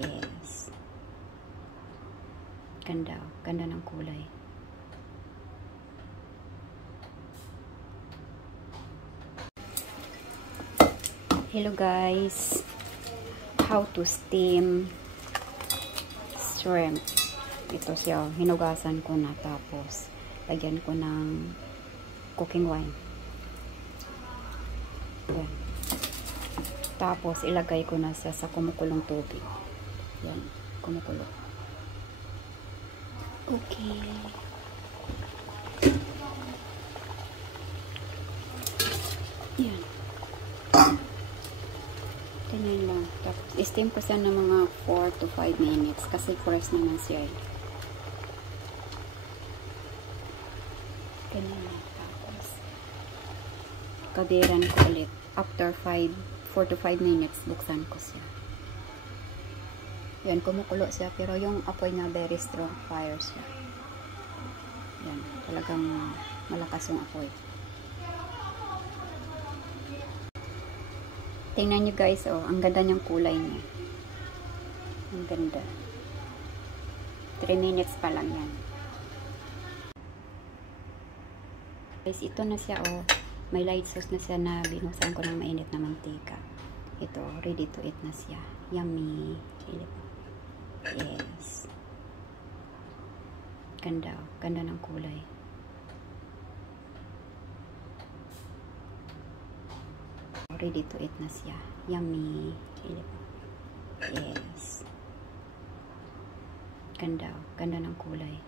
Yes. Ganda. Ganda ng kulay. Hello guys. How to steam shrimp. Ito siya. Hinugasan ko na, tapos lagyan ko ng cooking wine. Yan. Tapos ilagay ko na siya sa kumukulong tubig. Yan. Kumukulo. Okay. Yan. Ganyan lang. Tapos, steam ko siya ng mga 4 to 5 minutes kasi fresh naman siya. Ganyan lang. Tapos, kabiran ko ulit. After 4 to 5 minutes, buksan ko siya. Yan, kumukulo siya. Pero yung apoy niya, very strong fire siya. Yan, talagang malakas yung apoy. Tingnan nyo guys, oh, ang ganda niyang kulay niya. Ang ganda. 3 minutes pa lang yan. Guys, ito na siya, oh. May light sauce na siya na binusan ko ng mainit na mantika. Ito, ready to eat na siya. Yummy. Yes. Ganda, oh. Ganda ng kulay. Ready to eat na siya. Yummy. Yes. Ganda. Ganda ng kulay.